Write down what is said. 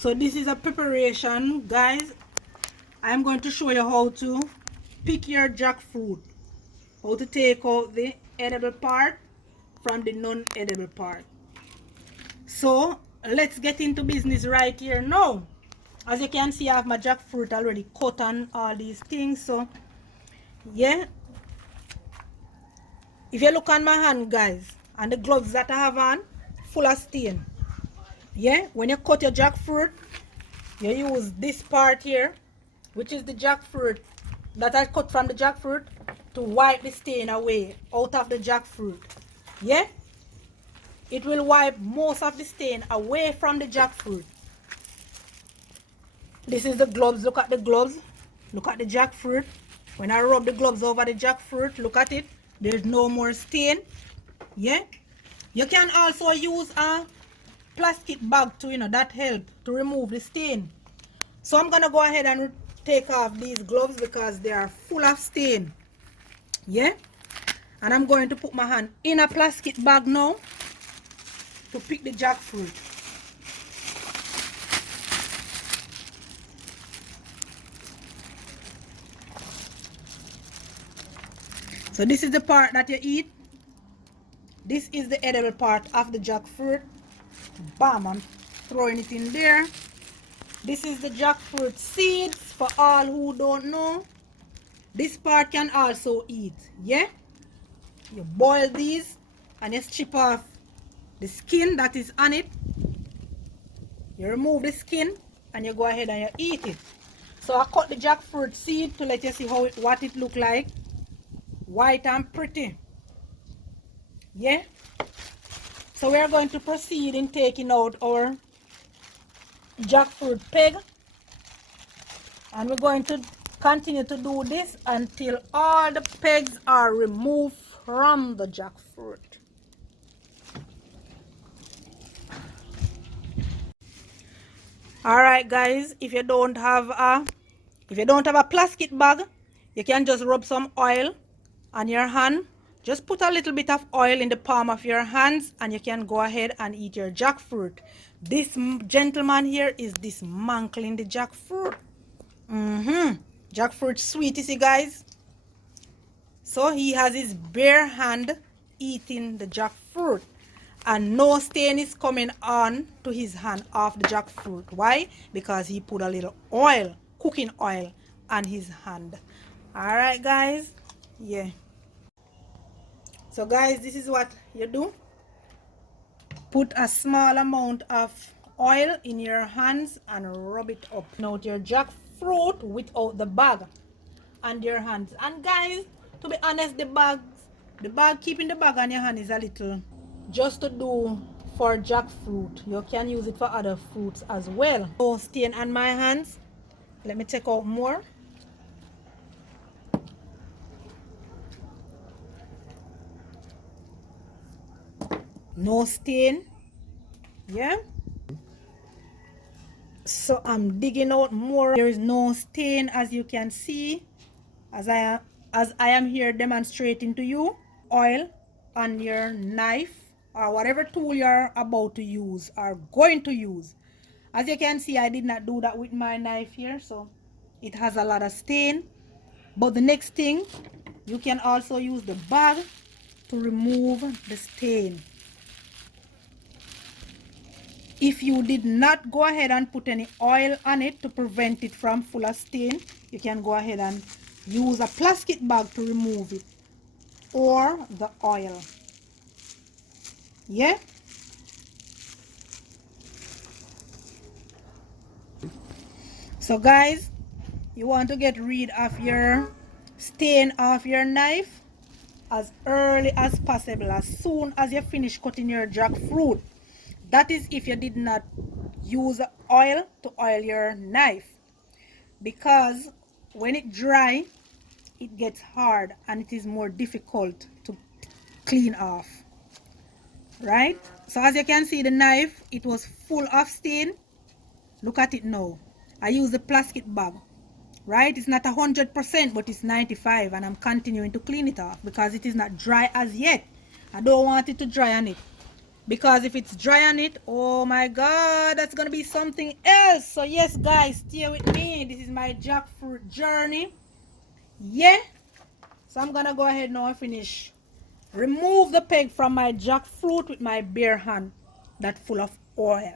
So this is a preparation, guys. I'm going to show you how to pick your jackfruit, how to take out the edible part from the non-edible part. So let's get into business right here now. As you can see, I have my jackfruit already cut on all these things. So yeah, if you look on my hand, guys, and the gloves that I have on, full of stain. Yeah, when you cut your jackfruit, you use this part here, which is the jackfruit that I cut from the jackfruit, to wipe the stain away out of the jackfruit. Yeah, it will wipe most of the stain away from the jackfruit. This is the gloves. Look at the gloves. Look at the jackfruit. When I rub the gloves over the jackfruit, look at it. There's no more stain. Yeah, you can also use a plastic bag to, that help to remove the stain. So I'm gonna go ahead and take off these gloves because they are full of stain. Yeah, and I'm going to put my hand in a plastic bag now to pick the jackfruit. So this is the part that you eat. This is the edible part of the jackfruit. Bam, I'm throwing it in there. This is the jackfruit seeds, for all who don't know. This part can also eat. Yeah, you boil these and you strip off the skin that is on it. You remove the skin and you go ahead and you eat it. So I cut the jackfruit seed to let you see what it look like. White and pretty. Yeah, so we are going to proceed in taking out our jackfruit peg, and we're going to continue to do this until all the pegs are removed from the jackfruit. All right, guys, if you don't have a plastic bag, you can just rub some oil on your hand. Just put a little bit of oil in the palm of your hands and you can go ahead and eat your jackfruit. This gentleman here is dismantling the jackfruit. Jackfruit sweet, you see, guys. So he has his bare hand eating the jackfruit, and no stain is coming on to his hand of the jackfruit. Why? Because he put a little oil, cooking oil, on his hand. All right, guys. Yeah. So guys, this is what you do. Put a small amount of oil in your hands and rub it up. Now your jackfruit without the bag and your hands. And guys, to be honest, the bag, keeping the bag on your hand is a little just to do for jackfruit. You can use it for other fruits as well. No stain on my hands. Let me take out more. No stain. Yeah, so I'm digging out more. There is no stain, as you can see, as I am here demonstrating to you. Oil on your knife or whatever tool you're about to use or going to use. As you can see, I did not do that with my knife here, so it has a lot of stain. But the next thing, you can also use the bag to remove the stain. If you did not go ahead and put any oil on it to prevent it from full of stain, you can go ahead and use a plastic bag to remove it, or the oil. Yeah. So guys, you want to get rid of your stain off your knife as early as possible, as soon as you finish cutting your jackfruit. That is if you did not use oil to oil your knife, because when it dry, it gets hard and it is more difficult to clean off, right? So as you can see, the knife, it was full of stain. Look at it now. I use the plastic bag, right? It's not 100%, but it's 95%, and I'm continuing to clean it off because it is not dry as yet. I don't want it to dry on it. because if it's dry on it, oh my god, that's gonna be something else. So yes guys, stay with me. This is my jackfruit journey. Yeah, so I'm gonna go ahead now and finish remove the peg from my jackfruit with my bare hand that full of oil.